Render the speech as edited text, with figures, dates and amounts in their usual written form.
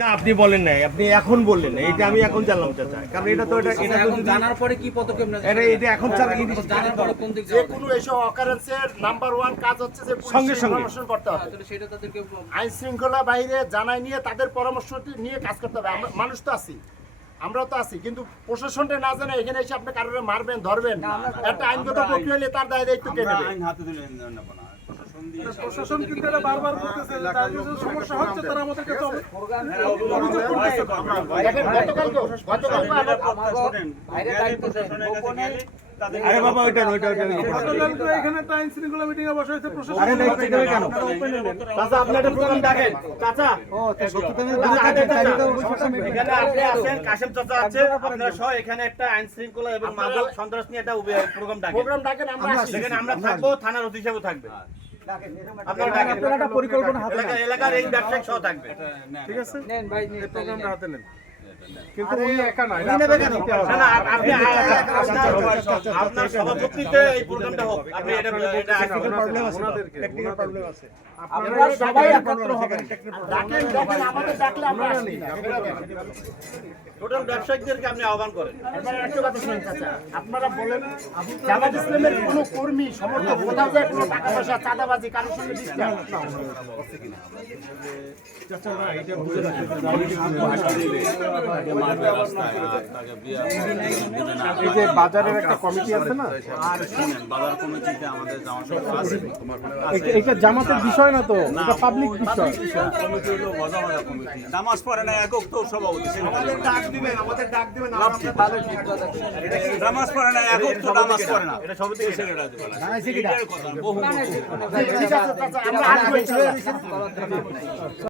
না আপনি বলেন নাই, আপনি এখন বললেন না, এটা আমি এখন জানলাম চাচা, কারণ এটা তো এটা এখন জানার পরে কি পদক্ষেপ নেওয়া এটা এটা এখন চাচা জানার পরে কোন দিক যে কোনো এসব অকারেন্সের নাম্বার 1 কাজ হচ্ছে যে সঙ্গে পুলিশ সঙ্গে। ইনফরমেশন করতে হবে। আসলে সেটা তাদেরকে আইন শৃঙ্খলা বাইরে জানাই নিয়ে তাদের পরামর্শ নিয়ে কাজ করতে হবে। আমরা মানুষ তো আছি, আমরাও তো আছি, কিন্তু প্রশাসনটা না জানে এখানে এসে আপনি কারোর মারবেন ধরবেন, একটা আইনগত প্রক্রিয়া হলে তার দায় দায়িত্ব কে নেবে? আইন হাতে তুলে নেব না প্রশাসন কিন্তু এটা বারবার করতেছে যে তাদের যে সমস্যা হচ্ছে তারা আমাদের কাছে অভিযোগ করতেছে। দেখেন গতকালকে বাইরে দায়িত্ব গোপনে আরে বাবা ওইটা গতকালকে এখানে একটা আইন শৃঙ্খলা মিটিং এ বসা হয়েছে প্রশাসন। আরে দায়িত্ব দেবে কেন চাচা আপনি একটা প্রোগ্রাম ডাকেন চাচা এখানে আপনি আছেন, কাশেম চাচা আছে, আপনারা সহ এখানে একটা আইন শৃঙ্খলা এবং মাদক সন্ত্রাস নিয়ে একটা প্রোগ্রাম ডাকেন, আমরা আসি। সেখানে আমরা থাকবো, থানার অতি হিসেবে থাকবে, আপনারা ডাকেন, একটা পরিকল্পনা হাতে এলাকার এই ব্যবসায়িক সহ থাকবে, ঠিক আছে? নেন ভাই নেন প্রোগ্রামটা হাতে নেন। কিন্তু উনি একা নয়, উনি নেবে কেন? না, না, আপনি আপনার সভাপতিতে এই প্রোগ্রামটা হোক, আপনি এটা প্রবলেম আছে, টেকনিক্যাল প্রবলেম আছে। আপনারা সবাই একত্র হবেন, ডাকেন ডাকেন, আমাদের ডাকলে আমরা আসি না। টোটাল ব্যবসায়িকদেরকে আপনি আহ্বান করেন। এবার একটা কথা শুনুন চাচা, আপনারা বলেন জামাত ইসলামের কোনো কর্মী সমর্থক কোথাও যায় কোনো টাকা পয়সা চাঁদাবাজি কারোর সঙ্গে ডিসকাস এই যে বাজারের একটা কমিটি আছে না, আর শুনেন বাজার কমিটিতে আমাদের জামা সভা আছে এটা জামাতের বিষয় না তো, এটা পাবলিক বিষয়। কমিটি হলো মজা মজা কমিটি নামাজ পড়ে না একক তো সভাপতি আমাদের ডাক দিবেন নামাজ পড়ে না একক তো নামাজ পড়ে না এটা সভাপতি ছেলেরা দেবে না এটার কথা বহু ঠিক আছে চাচা, আমরা আসবো ইনশাআল্লাহ।